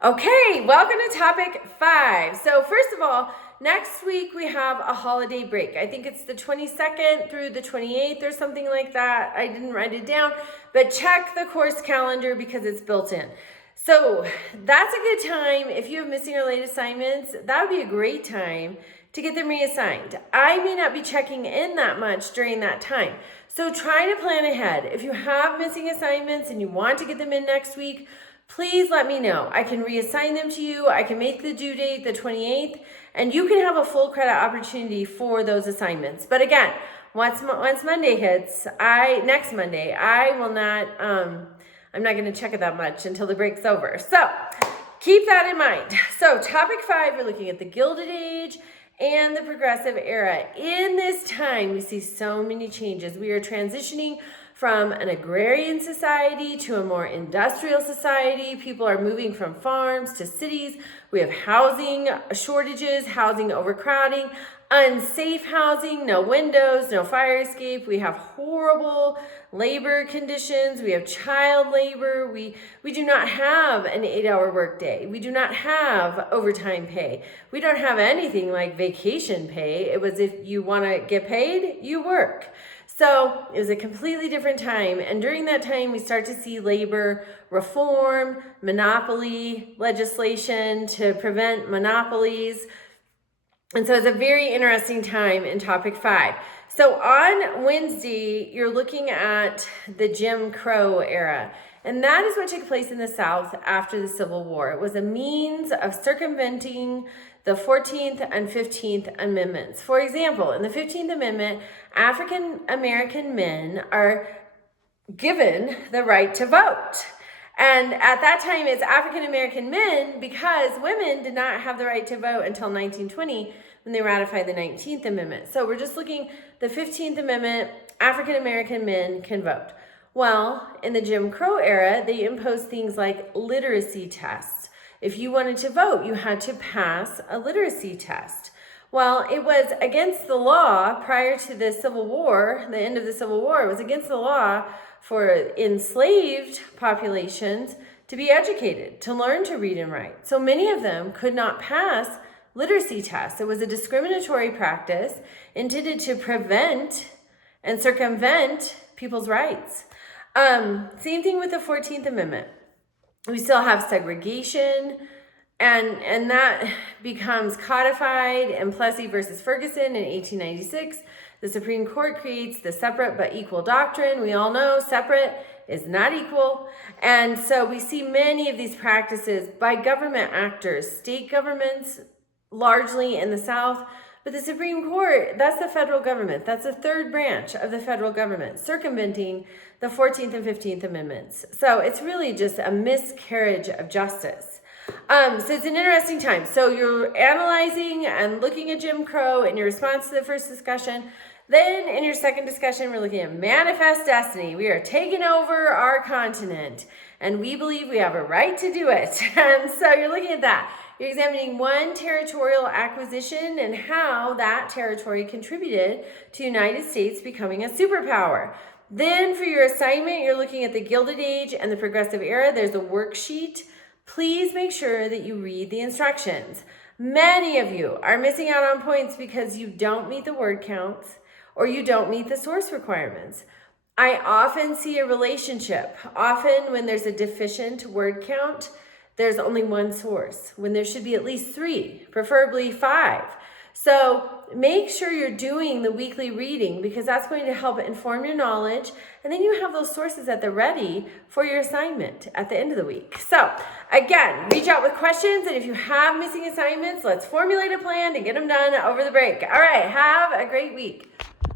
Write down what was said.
Okay, welcome to topic 5. So first of all, next week we have a holiday break. I think it's the 22nd through the 28th or something like that. I didn't write it down, but check the course calendar because it's built in. So that's a good time. If you have missing or late assignments, that would be a great time to get them reassigned. I may not be checking in that much during that time. So try to plan ahead. If you have missing assignments and you want to get them in next week, please let me know. I can reassign them to you. I can make the due date the 28th, and you can have a full credit opportunity for those assignments. But again, once Monday hits, next Monday, I'm not going to check it that much until the break's over. So keep that in mind. So topic 5, we're looking at the Gilded Age and the Progressive Era. In this time, we see so many changes. We are transitioning from an agrarian society to a more industrial society. People are moving from farms to cities. We have housing shortages, housing overcrowding, unsafe housing, no windows, no fire escape. We have horrible labor conditions. We have child labor. We do not have an 8-hour workday. We do not have overtime pay. We don't have anything like vacation pay. It was if you want to get paid, you work. So it was a completely different time. And during that time, we start to see labor reform, monopoly legislation to prevent monopolies. And so it's a very interesting time in topic 5. So on Wednesday, you're looking at the Jim Crow era. And that is what took place in the South after the Civil War. It was a means of circumventing the 14th and 15th Amendments. For example, in the 15th Amendment, African American men are given the right to vote. And at that time, it's African American men because women did not have the right to vote until 1920 when they ratified the 19th Amendment. So we're just looking, the 15th Amendment, African American men can vote. Well, in the Jim Crow era, they imposed things like literacy tests. If you wanted to vote, you had to pass a literacy test. Well, it was against the law prior to the Civil War, the end of the Civil War, it was against the law for enslaved populations to be educated, to learn to read and write. So many of them could not pass literacy tests. It was a discriminatory practice intended to prevent and circumvent people's rights. Same thing with the 14th Amendment. We still have segregation, and that becomes codified in Plessy versus Ferguson in 1896. The Supreme Court creates the separate but equal doctrine. We all know separate is not equal. And so we see many of these practices by government actors, state governments, largely in the South. But the Supreme Court, that's the federal government. That's the third branch of the federal government, circumventing the 14th and 15th Amendments. So it's really just a miscarriage of justice. So it's an interesting time. So you're analyzing and looking at Jim Crow in your response to the first discussion. Then in your second discussion, we're looking at manifest destiny. We are taking over our continent, and we believe we have a right to do it. And so you're looking at that. You're examining one territorial acquisition and how that territory contributed to the United States becoming a superpower. Then for your assignment, you're looking at the Gilded Age and the Progressive Era. There's a worksheet. Please make sure that you read the instructions. Many of you are missing out on points because you don't meet the word counts or you don't meet the source requirements. I often see a relationship. Often when there's a deficient word count, there's only one source, when there should be at least 3, preferably 5. So make sure you're doing the weekly reading because that's going to help inform your knowledge. And then you have those sources at the ready for your assignment at the end of the week. So again, reach out with questions. And if you have missing assignments, let's formulate a plan to get them done over the break. All right, have a great week.